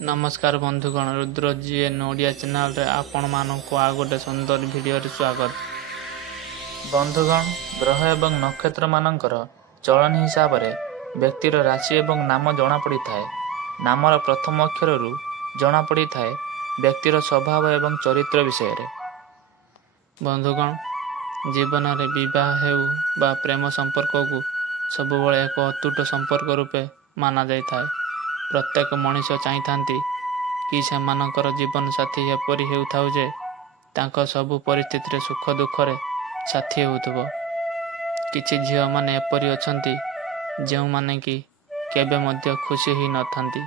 नमस्कार बंधुगण, Rudra GN Odia channel रे आपण मानक आ गोटे सुंदर वीडियो रे स्वागत। बंधुगण, ग्रह एवं नक्षत्र मानकर चलन हिसाब रे व्यक्तिर राशि एवं नाम जना पड़ी थाए। नामर प्रथम अक्षर रु जना पड़ी थाए व्यक्तिर स्वभाव एवं चरित्र विषय रे। बंधुगण, जीवन रे विवाह हेउ बा प्रेम संपर्क को सबुबले एक अतुट संपर्क रूपे माना जाय थाए। प्रत्येक मनीष चाहती कि सेमानकर जीवन साथी एपरी हेउथाउ जे तांको सबु परिस्थिति रे सुख दुख रे साथी हेउथबो। किछि झियो माने एपरी अछंती जेउ माने कि केबे मध्य खुशी ही नथांती।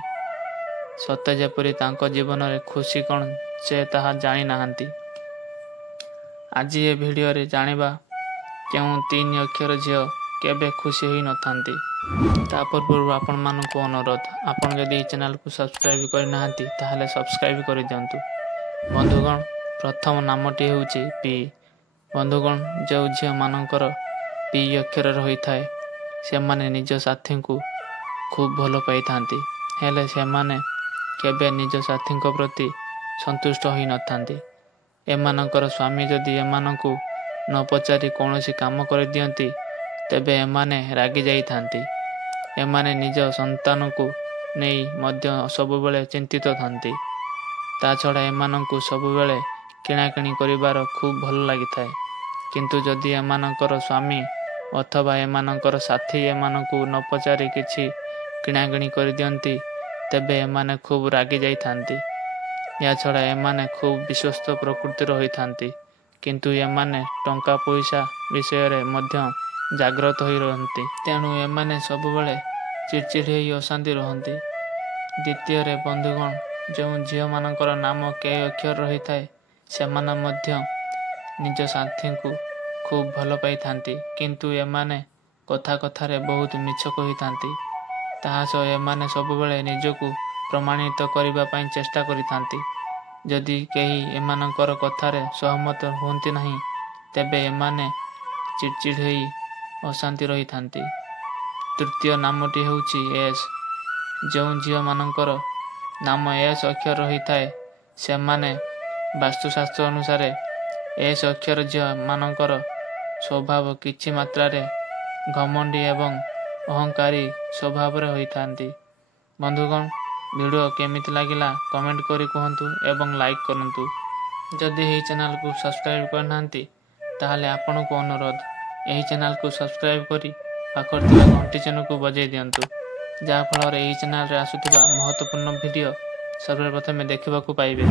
सते जेपरी तांको जीवन रे खुशी कोन से ताहा जानि नाहंती। आज ये वीडियो रे जानिबा केउ 3 अक्षर झियो केबे खुशी ही नथांती। तापर पूर्व आपण मानक अनुरोध, आपण जदि चैनल को सब्सक्राइब कर नाहंती ताहले सब्सक्राइब कर दियंतु। बंधुगण, प्रथम नामटी हेउची पी। बंधुगण, जो झियो मानकर पी अक्षर रही थाए से माने निज साथी को खूब भल पाई थांती, हेले से माने केबे निज साथी को प्रति संतुष्ट होई नथांती। एमानकर स्वामी जदि एमानकु न पचारि कोनोसी काम कर दियंती तेबे एमाने रागी जाई थांती। एमाने निज संतान को नहीं मध्य सबुबले चिंतित थांती। ता छड़ा एमानंकु सबुबले किणाकिणी करिबार खूब भल लागि थाए। किंतु जदि एमानंकर स्वामी अथवा एमानंकर साथी एमानंकु न पचारि किछि किणाकिणी कर दियंती तेबे एमाने खूब रागी जाई थांती। या छड़ा एमाने खूब विश्वस्त प्रकृतिर होई थांती। किंतु एमाने टंका पैसा विषय रे मध्य जागृत होई रहंती। तेणु एमाने सबुबले चिड़चिड़ होई अशांति रहंती। द्वितीय रे बंधुगण, जो झियो मानकर नाम के अक्षर रही थाए सेमाने मध्य निज साथी को खूब भल पाई थांती। किंतु एमाने कथा कथा रे बहुत मिछ कही थांती। ताहा सो एमाने सबुबले निजको प्रमाणित करिबा पई चेष्टा करि थांती। जदि केही एमानकर कथा रे सहमत होंती नहीं तेबे एमाने चिड़चिड़ होई अशांति रही थांती। तृतीय नामटी हेउची एस। जो झियो मानकर नाम एस अक्षर रही थाए सेमाने वास्तुशास्त्र अनुसार एस अक्षर झियो मानकर स्वभाव किछि मात्रा रे घमंडी एवं अहंकारी स्वभाव रे होई थांती। बंधुगण, वीडियो केमिति लागिला कमेंट करी कहंतु एवं लाइक करंतु। जदि एही चैनल को सब्सक्राइब करनांती ताहले आपन को अनुरोध, एही चैनल को सब्सक्राइब करी पाखर थिबा घंटी चिन्ह को बजाई दियंतु, जहा फल एही चैनल रे आसुथिबा महत्वपूर्ण वीडियो सर्वप्रथमे देखिबाकू पाइबे।